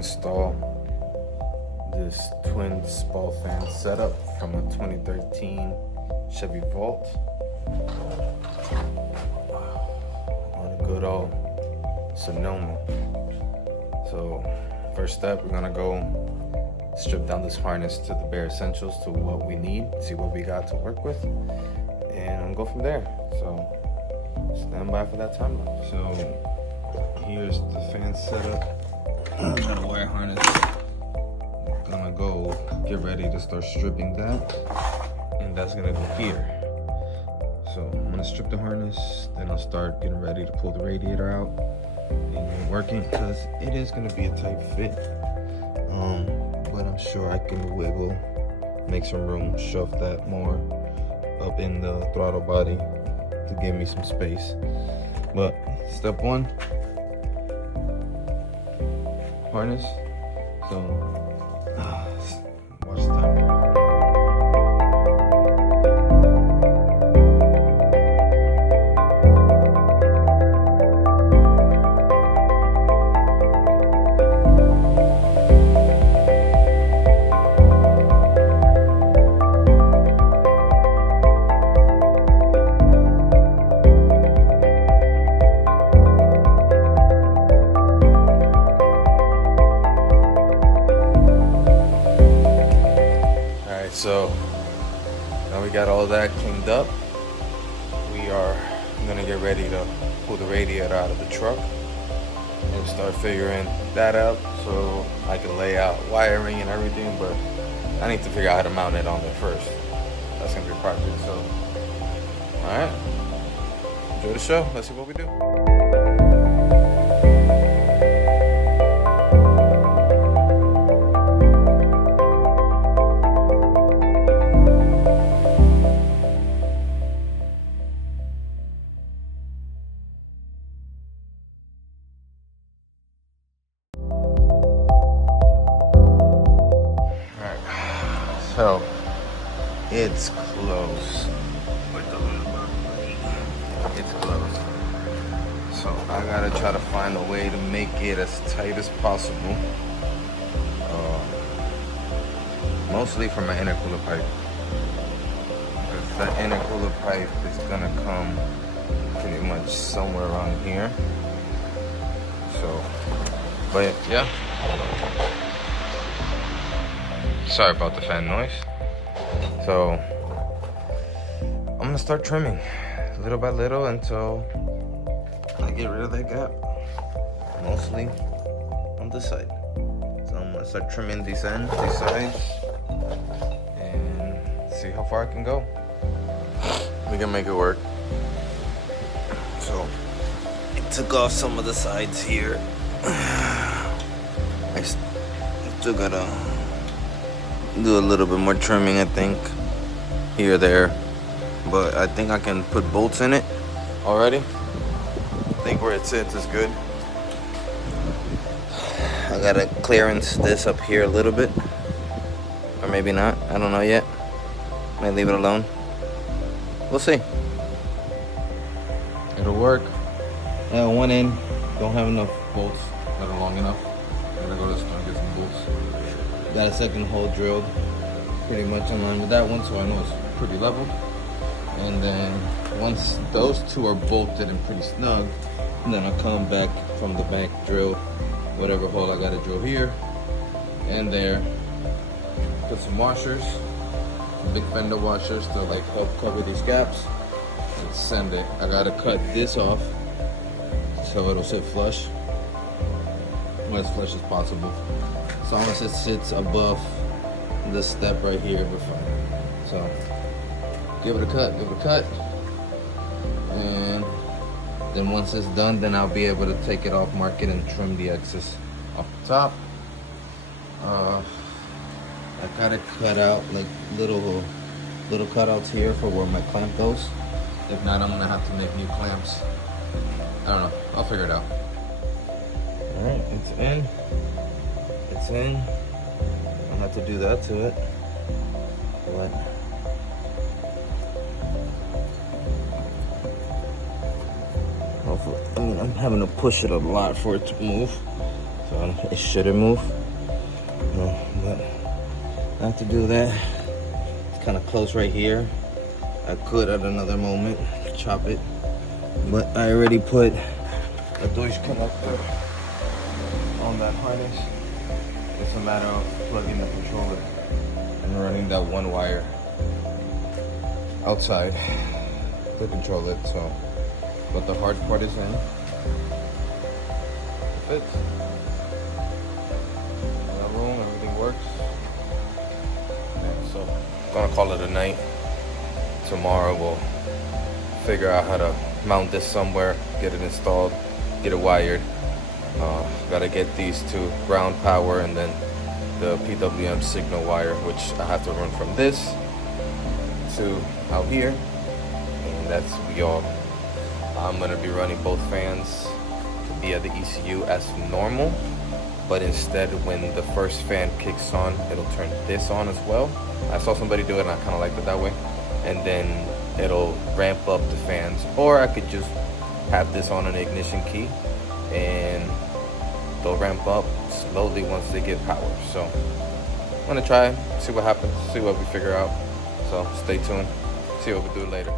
install this twin Spal fan setup from a 2013 Chevy Volt on a good old Sonoma. So first step, we're gonna go strip down this harness to the bare essentials, to what we need, see what we got to work with, and go from there. So stand by for that timeline. So here's the fan setup. Got a wire harness. Gonna go get ready to start stripping that, and that's gonna go here. So I'm gonna strip the harness, then I'll start getting ready to pull the radiator out and get working, because it is gonna be a tight fit. But I'm sure I can wiggle, make some room, shove that more up in the throttle body to give me some space. But step one, harness. So watch the timer. So now we got all that cleaned up. We are gonna get ready to pull the radiator out of the truck and start figuring that out so I can lay out wiring and everything, but I need to figure out how to mount it on there first. That's gonna be a project. So all right, enjoy the show. Let's see what we do. So it's close. It's close. So I gotta try to find a way to make it as tight as possible. Mostly from my intercooler pipe, because that intercooler pipe is gonna come pretty much somewhere around here. So, but yeah. Sorry about the fan noise. So I'm gonna start trimming little by little until I get rid of that gap, mostly on this side. So I'm gonna start trimming these ends, these sides, and see how far I can go. We can make it work. So I took off some of the sides here. I still gotta do a little bit more trimming, I think, here or there, but I think I can put bolts in it already. I think where it sits is good. I gotta clearance this up here a little bit, or maybe not, I don't know yet. Might leave it alone, we'll see. It'll work. One end, don't have enough bolts that are long enough. Gotta go to the store and get some bolts. Got a second hole drilled, pretty much in line with that one, so I know it's pretty level. And then once those two are bolted and pretty snug, then I'll come back from the back, drill whatever hole I gotta drill here and there. Put some washers, some big fender washers to like help cover these gaps, and send it. I gotta cut this off so it'll sit flush, or as flush as possible. As long as it sits above this step right here, we're fine. So give it a cut, and then once it's done, then I'll be able to take it off, mark it, and trim the excess off the top. I gotta cut out like little cutouts here for where my clamp goes. If not, I'm gonna have to make new clamps. I don't know, I'll figure it out. All right, it's in. It's in. I'll have to do that to it. But hopefully, I mean, I'm having to push it a lot for it to move. So on. It shouldn't move. No, but I have to do that. It's kind of close right here. I could at another moment chop it, but I already put a Deutsch connector on that harness. It's a matter of plugging the controller and running that one wire outside to control it. So, but the hard part is in. It fits. That room, everything works. Yeah, so I'm gonna call it a night. Tomorrow we'll figure out how to mount this somewhere, get it installed, get it wired. Gotta get these to ground power and then the PWM signal wire, which I have to run from this to out here, and that's be all. I'm gonna be running both fans via the ECU as normal, but instead when the first fan kicks on, it'll turn this on as well. I saw somebody do it and I kind of liked it that way, and then it'll ramp up the fans, or I could just have this on an ignition key and they'll ramp up slowly once they get power. So I'm gonna try, see what happens, see what we figure out. So stay tuned, see what we do later.